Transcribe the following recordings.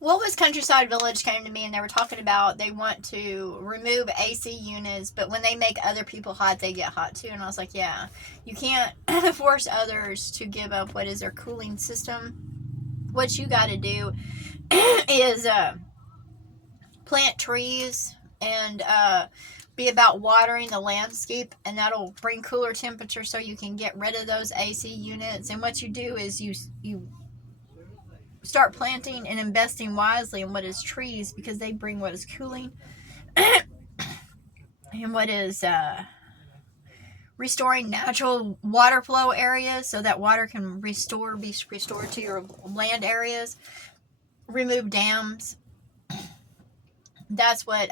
What was Countryside Village came to me and they were talking about they want to remove AC units, but when they make other people hot, they get hot too. And I was like, yeah, you can't force others to give up what is their cooling system. What you got to do is plant trees and be about watering the landscape, and that'll bring cooler temperatures so you can get rid of those AC units. And what you do is you start planting and investing wisely in what is trees, because they bring what is cooling and what is restoring natural water flow areas, so that water can be restored to your land areas. Remove dams. That's what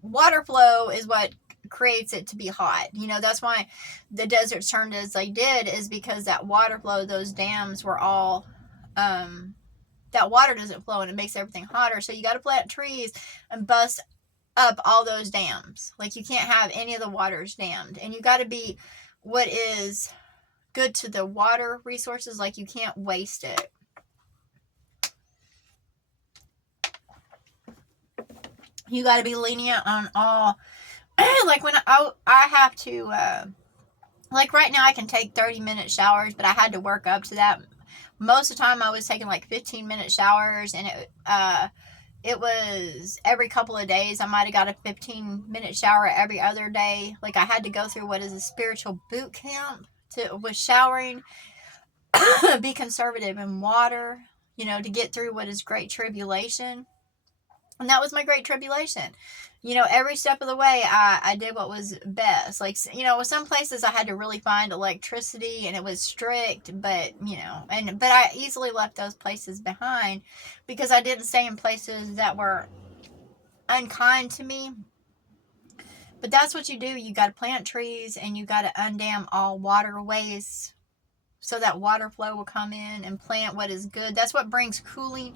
water flow is what creates it to be hot. That's why the deserts turned as they did, is because that water flow, those dams were all that water doesn't flow and it makes everything hotter. So you got to plant trees and bust up all those dams. Like, you can't have any of the waters dammed, and you got to be what is good to the water resources. Like, you can't waste it. You got to be lenient on all. Like, when I have to like right now I can take 30-minute showers, but I had to work up to that. Most of the time I was taking like 15-minute showers, and it was every couple of days. I might have got a 15-minute shower every other day. Like, I had to go through what is a spiritual boot camp with showering. Be conservative in water, to get through what is great tribulation. And that was my great tribulation. Every step of the way, I did what was best. Like, with some places I had to really find electricity, and it was strict, but I easily left those places behind, because I didn't stay in places that were unkind to me. But that's what you do. You got to plant trees, and you got to undam all waterways, so that water flow will come in, and plant what is good. That's what brings cooling.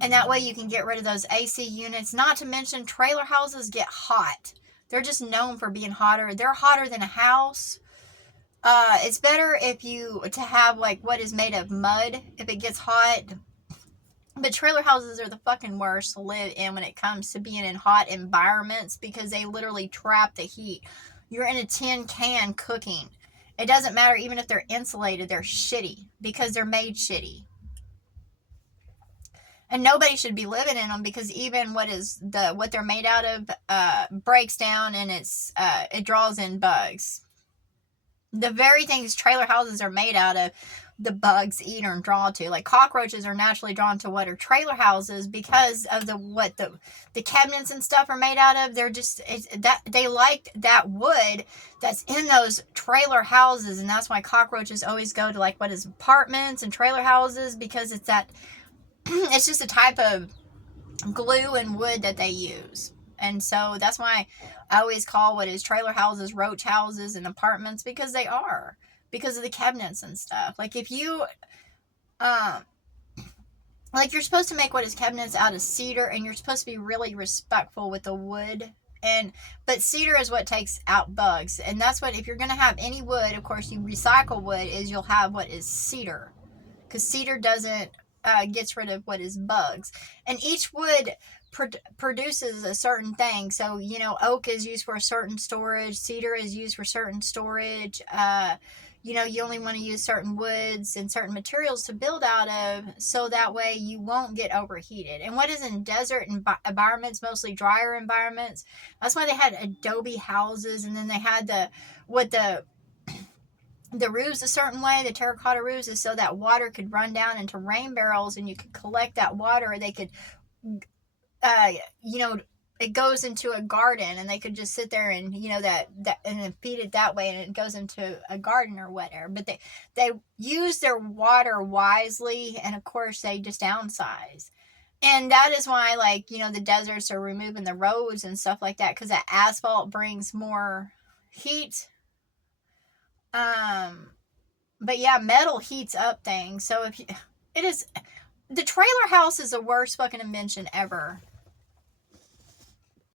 And that way you can get rid of those AC units. Not to mention, trailer houses get hot. They're just known for being hotter. They're hotter than a house. It's better to have like what is made of mud if it gets hot. But trailer houses are the fucking worst to live in when it comes to being in hot environments, because they literally trap the heat. You're in a tin can cooking. It doesn't matter even if they're insulated. They're shitty because they're made shitty. And nobody should be living in them, because even what they're made out of breaks down, and it draws in bugs. The very things trailer houses are made out of, the bugs eat or draw to. Like, cockroaches are naturally drawn to what are trailer houses because of the cabinets and stuff are made out of. They like that wood that's in those trailer houses, and that's why cockroaches always go to like what is apartments and trailer houses, because it's just a type of glue and wood that they use. And so that's why I always call what is trailer houses roach houses and apartments, because they are, because of the cabinets and stuff. Like, if you like, you're supposed to make what is cabinets out of cedar, and you're supposed to be really respectful with the wood. But cedar is what takes out bugs, and that's what, if you're going to have any wood, of course you recycle wood, is you'll have what is cedar, because cedar doesn't gets rid of what is bugs. And each wood produces a certain thing. So, oak is used for a certain storage, cedar is used for certain storage. You only want to use certain woods and certain materials to build out of, so that way you won't get overheated. And what is in desert environments, mostly drier environments, that's why they had adobe houses, and then they had the roofs a certain way, the terracotta roofs, is so that water could run down into rain barrels, and you could collect that water, or they could, it goes into a garden, and they could just sit there and, that and then feed it that way, and it goes into a garden or whatever. But they use their water wisely, and of course they just downsize. And that is why, like, the deserts are removing the roads and stuff like that, because that asphalt brings more heat. But yeah, metal heats up things. So the trailer house is the worst fucking invention ever.